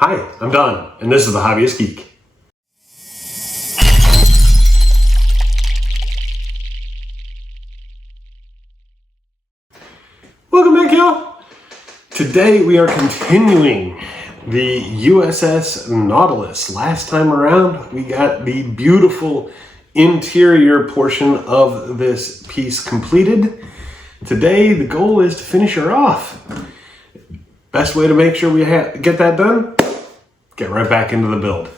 Hi, I'm Don, and this is The Hobbyist Geek. Welcome back, y'all. Today we are continuing the USS Nautilus. Last time around, we got the beautiful interior portion of this piece completed. Today, the goal is to finish her off. Best way to make sure we get that done? Get right back into the build.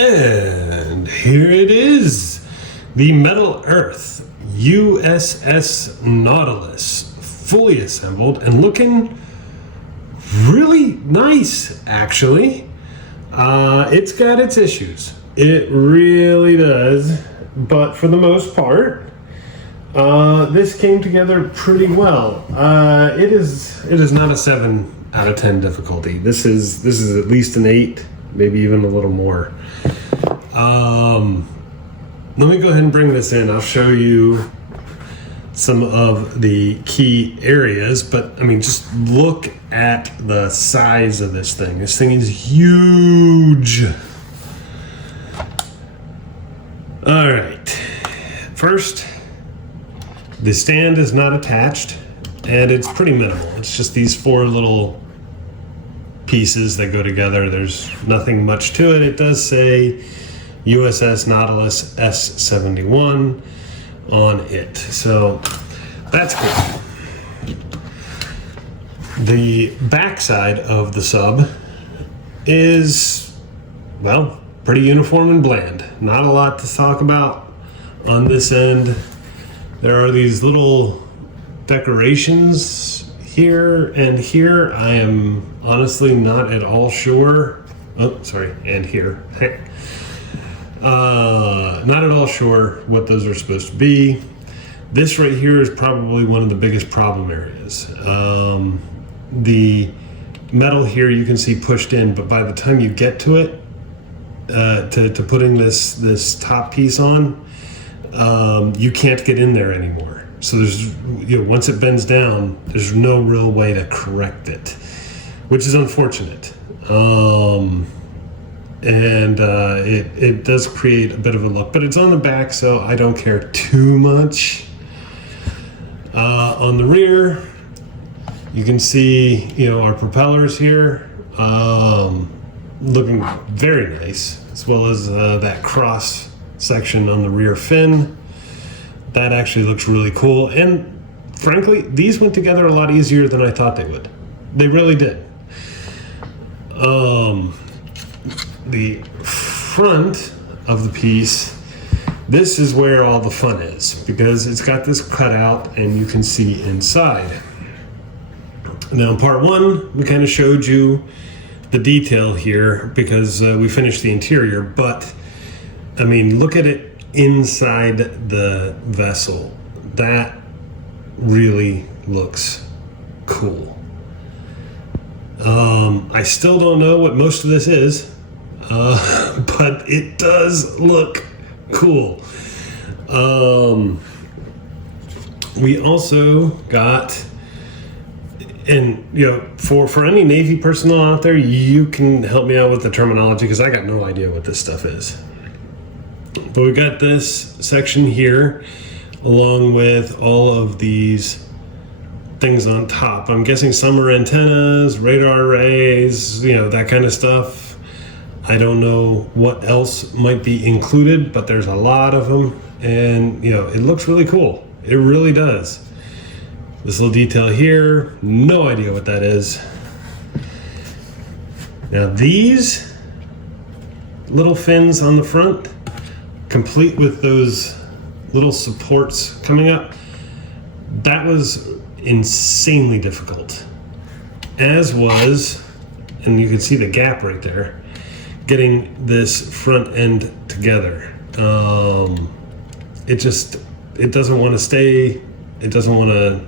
And here it is, the Metal Earth USS Nautilus, fully assembled and looking really nice, actually. It's got its issues. It really does, but for the most part, this came together pretty well. It is not a 7 out of 10 difficulty. This is at least an 8, maybe even a little more. Let me go ahead and bring this in. I'll show you some of the key areas, but I mean, just look at the size of this thing. This thing is huge. All right. First, the stand is not attached, and it's pretty minimal. It's just these 4 little pieces that go together. There's nothing much to it. It does say USS Nautilus S-71 on it, so that's cool. The backside of the sub is, well, pretty uniform and bland. Not a lot to talk about on this end. There are these little decorations here and here. I am honestly not at all sure. Oh, sorry, and here. Not at all sure what those are supposed to be. This right here is probably one of the biggest problem areas. The metal here you can see pushed in, but by the time you get to it, to putting this top piece on, you can't get in there anymore. So there's, once it bends down, there's no real way to correct it, which is unfortunate. It does create a bit of a look, but it's on the back, so I don't care too much. On the rear, you can see, our propellers here, looking very nice, as well as that cross section on the rear fin. That actually looks really cool, and frankly, these went together a lot easier than I thought they would. They really did. The front of the piece, this is where all the fun is, because it's got this cutout and you can see inside. Now in part 1, we kind of showed you the detail here because we finished the interior, but I mean, look at it inside the vessel. That really looks cool. I still don't know what most of this is, but it does look cool. We also got, and for any Navy personnel out there, you can help me out with the terminology because I got no idea what this stuff is. But we got this section here along with all of these things on top. I'm guessing summer antennas, radar arrays, that kind of stuff. I don't know what else might be included, but there's a lot of them, and it looks really cool. It really does. This little detail here, no idea what that is. Now these little fins on the front, complete with those little supports coming up, that was insanely difficult. As was, and you can see the gap right there, getting this front end together. It doesn't want to stay. It doesn't want to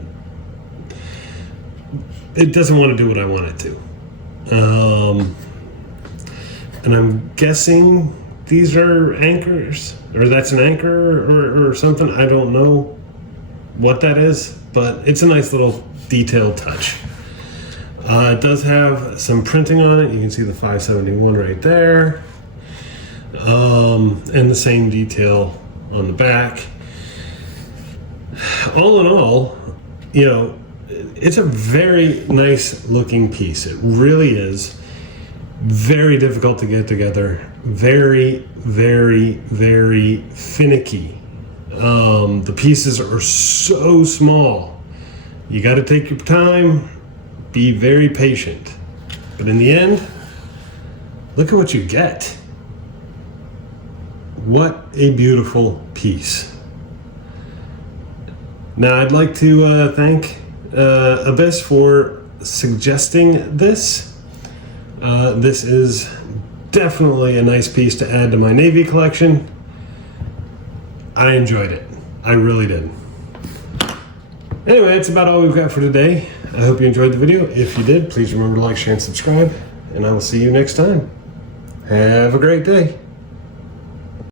do what I want it to. And I'm guessing these are anchors, or that's an anchor or something. I don't know what that is, but it's a nice little detailed touch. It does have some printing on it. You can see the 571 right there. And the same detail on the back. All in all, it's a very nice looking piece. It really is. Very difficult to get together. Very, very, very finicky. The pieces are so small. You got to take your time. Be very patient. But in the end, look at what you get. What a beautiful piece. Now I'd like to thank Abyss for suggesting this. This is definitely a nice piece to add to my Navy collection. I enjoyed it. I really did. Anyway, that's about all we've got for today. I hope you enjoyed the video. If you did, please remember to like, share, and subscribe. And I will see you next time. Have a great day.